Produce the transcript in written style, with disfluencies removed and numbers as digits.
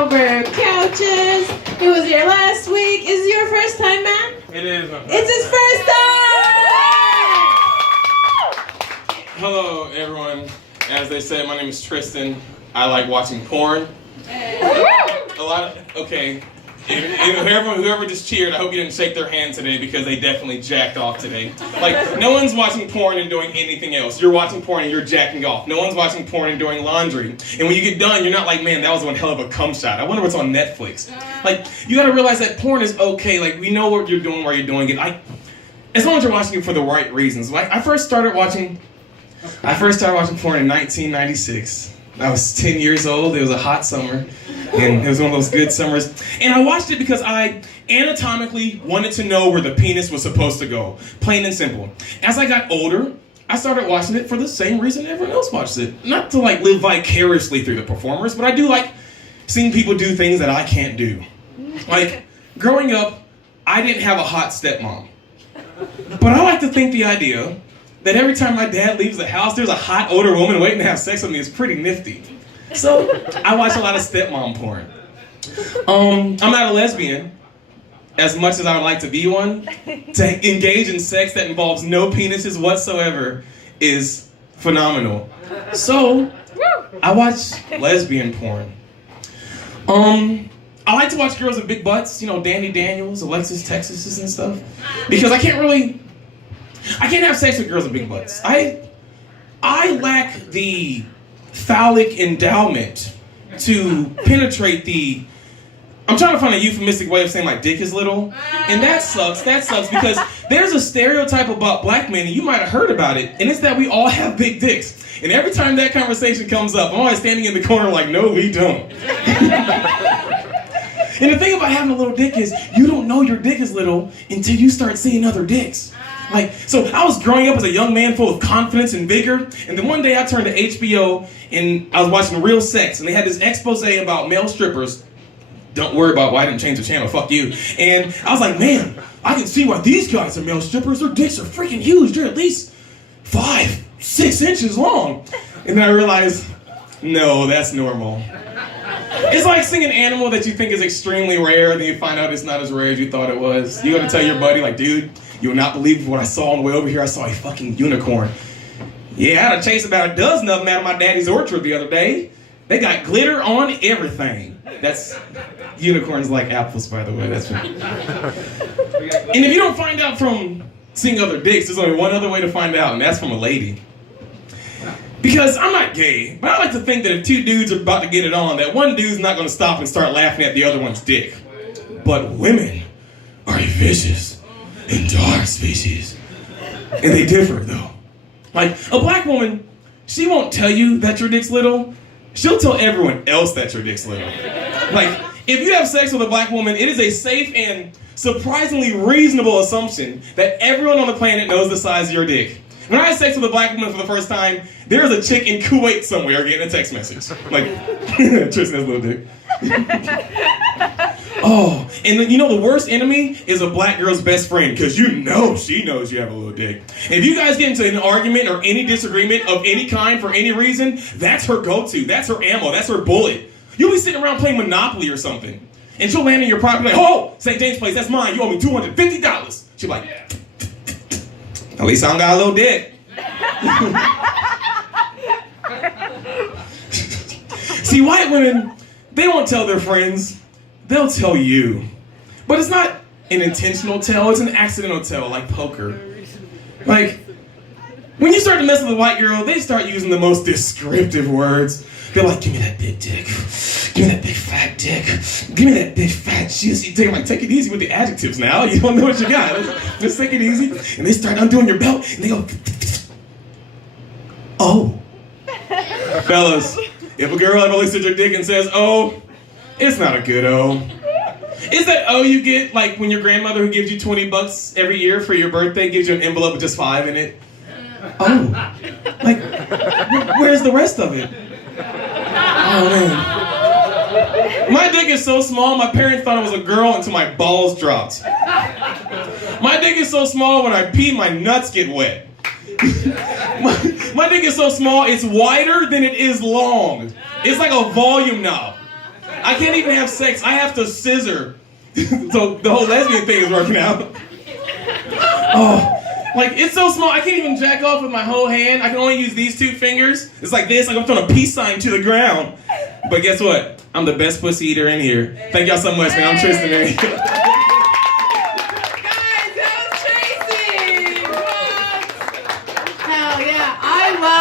Over couches. It was your last week. Is it your first time, man? It is. It's his first time! Hello, everyone. As they said, my name is Tristan. I like watching porn. Okay. Whoever just cheered, I hope you didn't shake their hand today because they definitely jacked off today. Like, no one's watching porn and doing anything else. You're watching porn and you're jacking off. No one's watching porn and doing laundry. And when you get done, you're not like, man, that was one hell of a cum shot. I wonder what's on Netflix. Like, you gotta realize that porn is okay. Like, we know what you're doing while you're doing it. As long as you're watching it for the right reasons. Like, I first started watching porn in 1996. I was 10 years old. It was a hot summer. And it was one of those good summers. And I watched it because I anatomically wanted to know where the penis was supposed to go. Plain and simple. As I got older, I started watching it for the same reason everyone else watches it. Not to like live vicariously through the performers, but I do like seeing people do things that I can't do. Like, growing up, I didn't have a hot stepmom. But I like to think the idea that every time my dad leaves the house, there's a hot older woman waiting to have sex with me is pretty nifty. So, I watch a lot of stepmom porn. I'm not a lesbian, as much as I would like to be one. To engage in sex that involves no penises whatsoever is phenomenal. So, I watch lesbian porn. I like to watch girls with big butts, you know, Danny Daniels, Alexis Texases and stuff. Because I can't have sex with girls with big butts. I lack the phallic endowment to penetrate I'm trying to find a euphemistic way of saying like dick is little, and that sucks because there's a stereotype about black men, and you might have heard about it, and it's that we all have big dicks. And every time that conversation comes up, I'm always standing in the corner like, no, we don't. And the thing about having a little dick is you don't know your dick is little until you start seeing other dicks. Like, so I was growing up as a young man full of confidence and vigor, and then one day I turned to HBO and I was watching Real Sex, and they had this expose about male strippers. Don't worry about why I didn't change the channel, fuck you. And I was like, man, I can see why these guys are male strippers. Their dicks are freaking huge. They're at least 5-6 inches long. And then I realized, no, that's normal. It's like seeing an animal that you think is extremely rare, and then you find out it's not as rare as you thought it was. You gotta tell your buddy, like, dude, you will not believe what I saw on the way over here. I saw a fucking unicorn. Yeah, I had to chase about a dozen of them out of my daddy's orchard the other day. They got glitter on everything. Unicorns like apples, by the way. That's right. And if you don't find out from seeing other dicks, there's only one other way to find out, and that's from a lady. Because I'm not gay, but I like to think that if two dudes are about to get it on, that one dude's not going to stop and start laughing at the other one's dick. But women are a vicious and dark species. And they differ, though. Like, a black woman, she won't tell you that your dick's little. She'll tell everyone else that your dick's little. Like, if you have sex with a black woman, it is a safe and surprisingly reasonable assumption that everyone on the planet knows the size of your dick. When I had sex with a black woman for the first time, there was a chick in Kuwait somewhere getting a text message. Like, Tristan has a little dick. Oh, and you know the worst enemy is a black girl's best friend, because you know she knows you have a little dick. If you guys get into an argument or any disagreement of any kind for any reason, that's her go-to, that's her ammo, that's her bullet. You'll be sitting around playing Monopoly or something, and she'll land in your property like, oh, St. James Place, that's mine, you owe me $250. She'll be like, at least I don't got a little dick. See, white women, they won't tell their friends. They'll tell you. But it's not an intentional tell, it's an accidental tell, like poker. Like, when you start to mess with a white girl, they start using the most descriptive words. They're like, give me that big dick. Give me that big fat dick. Give me that big fat juicy dick. I'm like, take it easy with the adjectives now. You don't know what you got. Let's take it easy. And they start undoing your belt, and they go, oh. Fellas, if a girl ever looks at your dick and says, oh, it's not a good O. Is that O you get like when your grandmother who gives you $20 every year for your birthday gives you an envelope with just 5 in it? Oh. Like, where's the rest of it? Oh, man. My dick is so small, my parents thought it was a girl until my balls dropped. My dick is so small, when I pee, my nuts get wet. My dick is so small, it's wider than it is long. It's like a volume knob. I can't even have sex. I have to scissor. So the whole lesbian thing is working out. Oh, like it's so small. I can't even jack off with my whole hand. I can only use these 2 fingers. It's like this. Like I'm throwing a peace sign to the ground. But guess what? I'm the best pussy eater in here. Thank y'all so much, man. I'm Tristan, man.